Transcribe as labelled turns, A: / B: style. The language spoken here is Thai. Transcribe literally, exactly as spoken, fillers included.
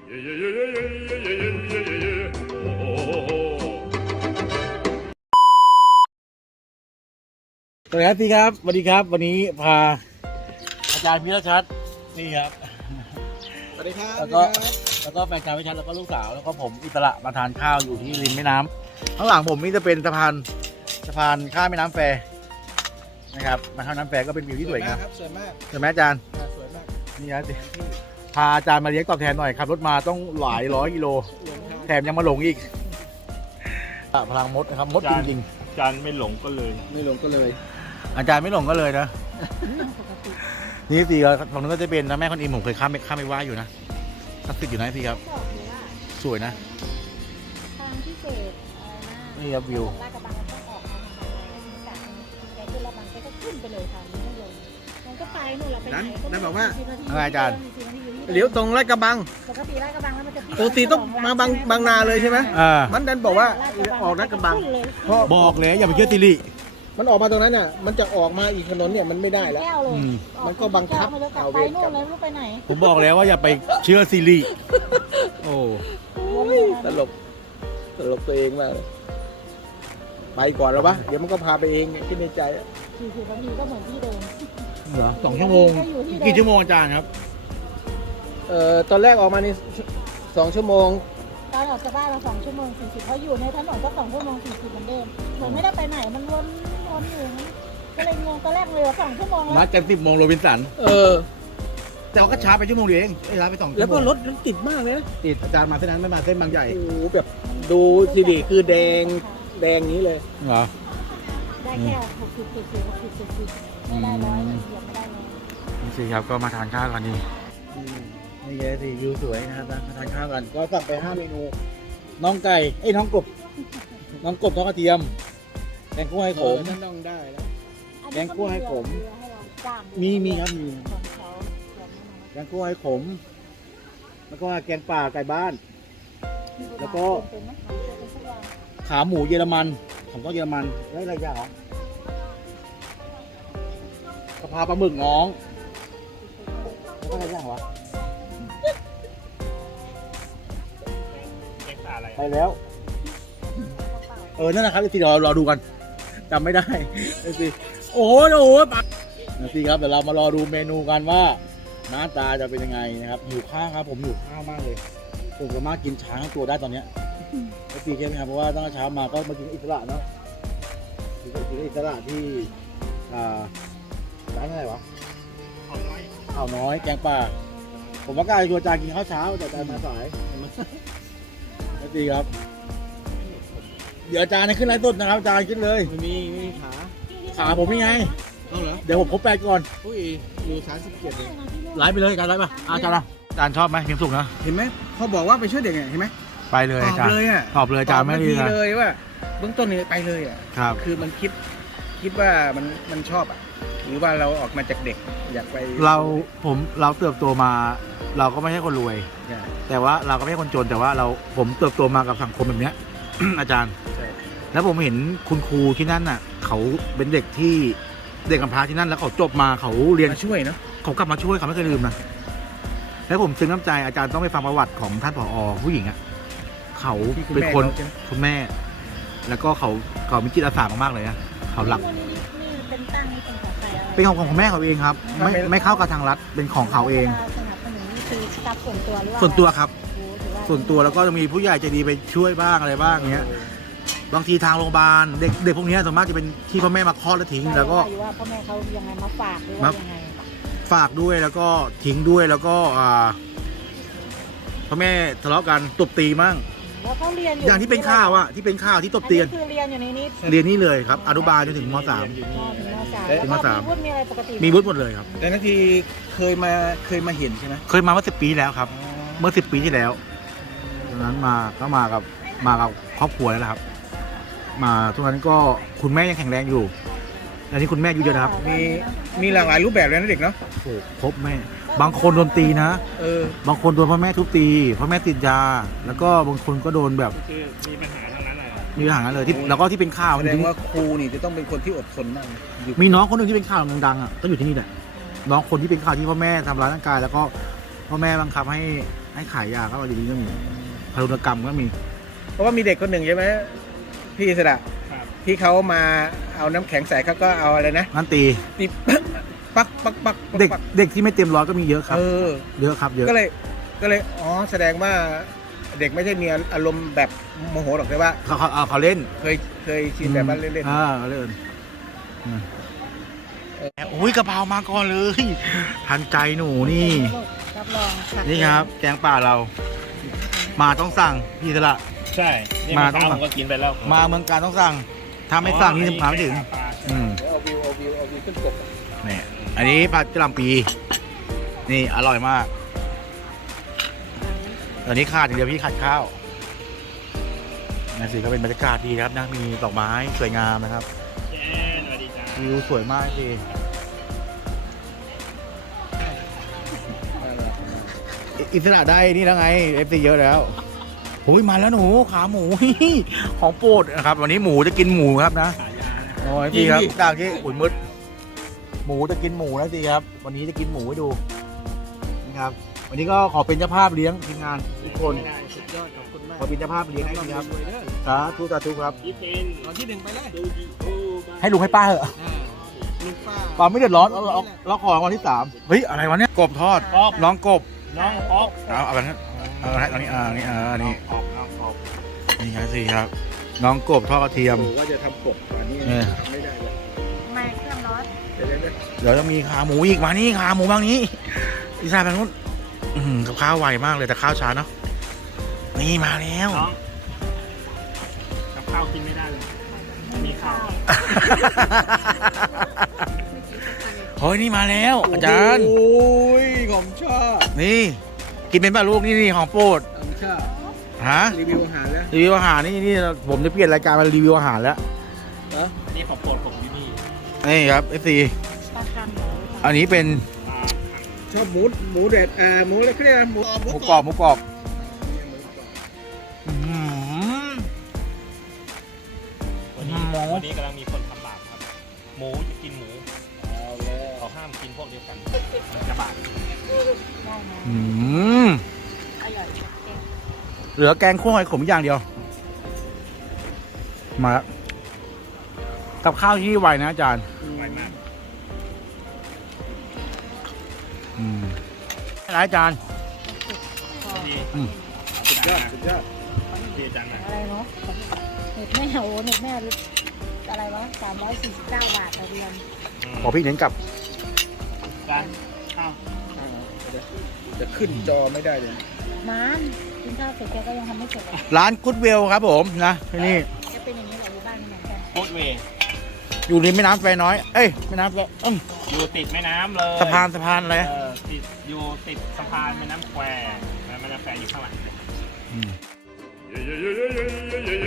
A: สวัสดีครับพี่ครับสวัสดีครับวันนี้พาอาจารย์พิรชัดนี่ครับ
B: สวัสดีครับ
A: แล้วก็แล้วก็แฟนชายพิรชัดแล้วก็ลูกสาวแล้วก็ผมอิสระมาทานข้าวอยู่ที่ริมแม่น้ำข้างหลังผมนี่จะเป็นสะพานสะพานข้ามแม่น้ำแฟนะครับมาข้ามน้ำแฟก็เป็นวิวที่สวยงาม
B: สวยมาก
A: สวยไหมอาจารย์
B: สวยมาก
A: นี่ครับพาอาจารย์มาเลี้ยงตอบแทนหน่อยขับรถมาต้องหลายร้อยกิโลแถมยังมาหลงอีกพลังมดนะครับมดจริง
C: ๆอาจารย์ไม่หลงก็เลย
B: ไม่หลงก็เลย
A: อาจารย์ไม่หลงก็เลยนะนี่สิครับตรงนั้นก็จะเป็นนะแม่คนอิมผมเคยข้ามไปข้ามไปไหว้อยู่นะศักดิ์สิทธิ์อยู่นะพี่ครับสวยนะ
D: ทางพิเศษอะไรนะ
A: นี่ครับวิว
D: ลาดกระบังต้องออกทางทางไหนแกขึ้นระบังแกก็ขึ้นไปเลยค่ะไม่ลงมันก็ไปนู่นเราไปไหน
B: นั่นบอกว่า
A: อะไรอาจารย์
B: เลี้ยวตรงลาดกระบัง
D: ปกติลาดกระบังแล้วมันจะ
B: ปกติต้องมาบางบางนาเลยใช่ไหม
A: อ่า
B: มันดันบอกว่าออกลาดกระบัง
A: บอกเลยอย่าไปเชื่อติลิ
B: มันออกมาตรงนั้นน่ะมันจะออกมาอีกถนนเนี่ยมันไม่ได้แล้วมันก็บังคับ
D: เอาไปนู่นเลยไม่ไปไหน
A: ผมบอกแล้วว่าอย่าไปเชื่อซิลิโอ้
B: ตลกตลกตัวเองมากเลยไปก่อนแล้ววะเดี๋ยวมันก็พาไปเองคิดในใจ
D: สี่สิบนาทีก็เหมือนที่เดิม
A: เหรอสองชั่วโมงกี่ชั่วโมงอาจารย์ครับ
B: เอ่อตอนแรกออกมานี่สองชั่วโมง
D: ตอนออกจากบ้านเราสองชั่วโมงสี่สิบเพราะอยู่ในถนนก็สองชั่วโมงสี่สิบเหมือนเดิมเหมือนไม่ได้ไปไหนมันวนวนอยู่ก็เลยงงตอนแรกเลยว่าสองชั่วโมงแล้ว
A: นัดกันสิบโมงโรบินสัน
B: เออ
A: แต่ก็ช้าไปชั่วโมงเดียวเองเอ้ยช้าไปสองชั่วโมง
B: แล้วก็รถมันติดมากเลยนะ
A: ติดอาจารย์มาเส้นนั้นไม่มาเส้นบางใหญ่
B: โอ้โหแบบดูทีดีคือแดงแดงนี้เลย
A: เหรอ
D: ได้แค่หกสิบสี่สิบหกสิบสี่สิบไม่ได้ร้อยเหยียบไม่ได้เลย
A: นี่สิครับก็มาทานข้าวกันนี่นี่ไงสิวิวสวยนะครับมาทานข้าวกันก็สั่งไปห้าเมนูน้องไก่เอ้ยน้องกบน้องกบน้องกระเทียมแกงกุ้งให้ขม
B: นั่นต้องได้แล้ว
A: แกงกุ้งให้ขมมีมีครับมีแกงกุ้งให้ขมแล้วก็แกงป่าไก่บ้านแล้วก็ขาหมูเยอรมันผมก็เยอรมันแล้วอะไรอย่างเหรอกะเพราปลาหมึกน้องแล้วก็อะไรอย่างวะไปแล้วเออนั่นนะครับทีเรารอดูกันจำไม่ได้สิโอ้โหโอ้โหปักนะสิครับเดี๋ยวเรามารอดูเมนูกันว่าหน้าตาจะเป็นยังไงนะครับอยู่ข้าวครับผมอยู่ข้าวมากเลยผมสามารถกินช้างทั้งตัวได้ตอนเนี้ยไม่ตีใช่ไหมครับเพราะว่าตั้งแต่เช้ามาก็มากินอิสระเนาะกินอิสระที่อ่าร้านอะไรวะข้าวน้อยแกงป่าผมว่ากล้าชวนจานกินข้าวเช้าแต่จานมาสายไม่ตีครับเดี๋ยวอาจารย์ขึ้นไลฟ์สดนะครับอาจารย์ขึ้นเลย
B: ไม่มีไม่มีขา
A: ขาผมนี่ไง
B: เอาเหรอ
A: เดี๋ยวผมพบแปดก่อน
B: อุ้ยอยู่สามสิบเจ็ดเลย
A: ไลฟ์ไปเลยอาจารย์ไลฟ์ป่ะอาจารย์อาจารย์ชอบไหมเพียงสุกนะ
B: เห็นไหมเขาบอกว่าไปช่วยเด็กไงเห็นไหม
A: ไปเลยอาจารย์ตอบเลยอ่ะตอบเลยอาจารย์ไม่ดี
B: เลยว่าเบื้องต้นนี่ไปเลยอ่ะ
A: ครับ
B: คือมันคิดคิดว่ามันมันชอบอ่ะหรือว่าเราออกมาจากเด็กอยากไป
A: เราผมเราเติบโตมาเราก็ไม่ใช่คนรวยแต่ว่าเราก็ไม่ใช่คนจนแต่ว่าเราผมเติบโตมากับสังคมแบบเนี้ย อาจารย์แล้วผมเห็นคุณครูที่นั่นน่ะเขาเป็นเด็กที่เด็กกำพร้าที่นั่นแล้วเขาจบมาเขาเรียน
B: ช่วยเนาะ
A: เขากลับมาช่วยเขาไม่เคยลืมนะแล้วผมซึ้งน้ำใจอาจารย์ต้องไปฟังประวัติของท่านผอ.ผู้หญิงอ่ะเขาเป็นคนคุณแม่แล้วก็เขาเขามีจิตอาสามากๆเลยนะเขาหลัก
D: เป็นตั้งเป็นของใคร
A: เป็นของของแม่เขาเองครับไม่ไม่เข้ากับทางรัฐเป็นของเขาเอง
D: คือทรัพย์ส่วนตัวหรือว่า
A: ส่วนตัวครับส่วนตัวแล้วก็จะมีผู้ใหญ่ใจดีไปช่วยบ้างอะไรบ้างเงี้ยบางทีทางโรงพยาบาลเด็กเด็กพวกนี้ส่วนมากจะเป็นที่พ่อแม่มาคลอดแล้วทิ้งแล้วก็
D: ว่าพ่อแม่เขายังไงมาฝากหรือว่ายังไง
A: ฝากด้วยแล้วก็ทิ้งด้วยแล้วก็อ่าพ่อแม่ทะเลาะกันตบตีมั่ง
D: แล้วเขาเรียน
A: อย่างที่เป็นข่าวอะที่เป็นข่าวที่ตบตีกัน
D: คือเรียนอยู่ในนี้
A: เรียนนี่เลยครับอนุบาลจนถึงม.สาม
D: ถึงม.สามมีวุฒิมีอะไรปกติ
A: มีวุฒิหมดเลยครับ
B: แต่นาทีเคยมาเคยมาเห็นใช่ไหม
A: เคยมาเมื่อสิบปีแล้วครับเมื่อสิบปีที่แล้วตอนนั้นมาก็มากับมากับครอบครัวแล้วนะครับมาทุกนั้นก็คุณแม่ยังแข็งแรงอยู่อันนี้คุณแม่อายุเยอะนะครับ
B: มีมีหลากหลายรูปแบบเลยนะเด็กเนาะ
A: โอ้ครบแม่บางคนโดนตีนะ
B: เออบ
A: างคนโดนพ่อแม่ทุบตีพ่อแม่ติดยาแล้วก็บางคนก็โดนแบบ
C: มีปัญหาทั้งนั้นเลย
A: มีปัญหาเลยที่แล้วก็ที่เป็นข่าว
B: แสดงว่าครูนี่จะต้องเป็นคนที่อดทนมาก
A: มีน้องคนหนึ่งที่เป็นข่าวดังๆอ่ะต้องอยู่ที่นี่แหละน้องคนที่เป็นข่าวที่พ่อแม่ทำร้ายร่างกายแล้วก็พ่อแม่บังคับให้ให้ขายยาก็มาดีๆก็มีพารุณกรรมก็มี
B: เพราะว่ามีเด็กคนหนึ่งใช่ไหมพี่อิสระ
C: ครับ
B: ที่เขามาเอาน้ำแข็งใส่เขาก็เอาอะไรนะ
A: นั่นตี
B: ตี ปักปักปักปัก
A: เด็ก
B: ปัก
A: เด็กที่ไม่เต็มร้อยก็มีเยอะครับ
B: เออ
A: เยอะครับเยอะ
B: ก็เลยก็เลยอ๋อแสดงว่าเด็กไม่ใช่มีอารมณ์แบบโมโหหรอกแต่ว่า
A: เขาเขาเอาเขาเล่น
B: เคยเคยชินแบบว่าเล่น
A: อ่าเขาเล่นอืมอุ้ยกะเพรามาก่อนเลย ทันใจหนูนี่
D: รับรองค่ะ
A: นี่ครับ แกงป่าเรา มาต้องสั่งพี่สละ
C: ใช่นี่
A: มา
C: มา
A: ต้
C: ต้
A: อ
C: อง งผมก็กินไปแล้ว
A: มาเมืองการต้องสั่งถ้าไม่สั่งนี่มาไม่ถึง อืม
B: ๆแล้วเอาวิวเอาวิวเอาวิวขึ้นกบ
A: นี่อันนี้ผัดกะหล่ำปี นี่อร่อยมากตอนนี้ขาดอย่างเดียวพี่ขาดข้าวนั่นสิก็เป็นบรรยากาศดีครับนะมีดอกไม้สวยงามนะครับ
C: เจนสวัสดีจ้า
A: วิวสวยมากพี่อิสระได้นี่แล้วไงเอฟซีเยอะแล้วโอ้ยมาแล้วหนูขาหมู ของโปรดนะครับ วันนี้หมูจะกินหมูครับนะ
C: ขายยานะ
A: โอ้ยพี่ครับจากที่อุ่นมืดหมูจะกินหมูนะสิครับ วันนี้จะกินหมูให้ดูนะครับ วันนี้ก็ขอเป็นเจ้าภาพเลี้ยงทีมงานทุกคน
C: ไม่ได้สุดยอด
B: ขอบคุณมาก
A: ขอเป็นเจ้าภาพเลี้ยงให้ทีครับสาธุสาธุครับ
C: พี่เป็น
B: ตอนที่หนึ่งไปเลย
C: ดูดีโอบ้า
A: ให้ลุงให้ป้าเหอะ
B: อ่าลูกป้า
A: ป้าไม่เดือดร้อนเราเราเราขอรางวัลที่สามเฮ้ยอะไรวะเนี่ยกบทอด
C: กบ
A: น้องกบ
C: น้องป๊อป
A: เอาเอาแบบนั้นเอาให้ตรงนี้อ่านี่อ่านี่
C: กบน้องกบ
A: นี่ครับสิครับ น้องกบทอดกระเทียม
B: ว่าจะทำกบอันนี้
A: เนี่ย
B: ทำไม่ได้เลย
D: ไม่เครื่องร้อน
B: เดี๋ยวเดี๋ยวเดี๋ยว
A: เดี๋ยวจะมีขาหมูอีกมานี่ขาหมูบางนี้อีสานแบบนู้นอืมกับข้าวไวมากเลยแต่ข้าวช้าเนาะนี่มาแล้ว
C: น้องกับข้าวกินไม่ได้เลยมีข้าว
A: เฮ้ยนี่มาแล้ว อาจารย์
B: โอ้ยของชอบ
A: นี่ กินเป็นป่ะลูกนี่นี่ของโปรด
B: ของชอบ
A: ฮะ
B: รีวิวอาหารแล้ว
A: รีวิวอาหารนี่นี่ผมจะเปลี่ยนรายการมารีวิวอาหารแล้ว
B: เหรอ
C: อันนี้ของโปรดผมพี่พี่
A: นี่ครับเอฟซี
D: ปลาคัน
A: อันนี้เป็น
C: อ่า
B: ชอบหมูหมูเด็ดอ่าหมูอะไรเขาเรียกอะไรหมู
A: หมูกรอบหมูกรอบอื้อหือ
C: วันนี้
A: หมู
C: วันนี้กำลังมีคนทำบาปครับ หมูจะกินหมู
B: เอาแล้ว
C: เขาห้ามกินพวกเดียวกันมันจะบาป
D: ได้ไหม
A: อืม
D: อร่อยเด็ด
A: เหลือแกงคั่วหอยขมอย่างเดียว มาแล้วกับข้าวที่ไวนะอาจารย์
C: ไวมาก
A: อืมอะไรอาจารย์
C: ดี
A: อืม
C: สุดยอด
B: สุดยอด
C: ดีอาจารย์นะ
D: อะไรเนาะเน็ตแม่โอ้เน็ตแม่อะไรวะสามร้อยสี่สิบเก้าบาทต่อเดือน
A: ขอพี่เน้นกับ
C: ร้านข้าว
B: อ่าจะขึ้นจอไม่ได้เลย
D: นานกินข้าวเสร็จแกก็ยังทำไม่เสร็จเลย
A: ร้านกุดเวลครับผมนะที่นี่
D: แกเป็นอย่างนี้แหละอยู่บ้านเหมือนกัน
C: โคตรเวย์
A: อยู่ริมแม่น้ำแควน้อย เอ้ยแม่น้ำแควเอ้ม
C: อยู่ติดแม่น้ำเลย
A: สะพานสะพานอะไร
C: เออติดอยู่ติดสะพานแม่น้ำแควแม่น้ำแควอยู่ข้างหลัง
A: อืม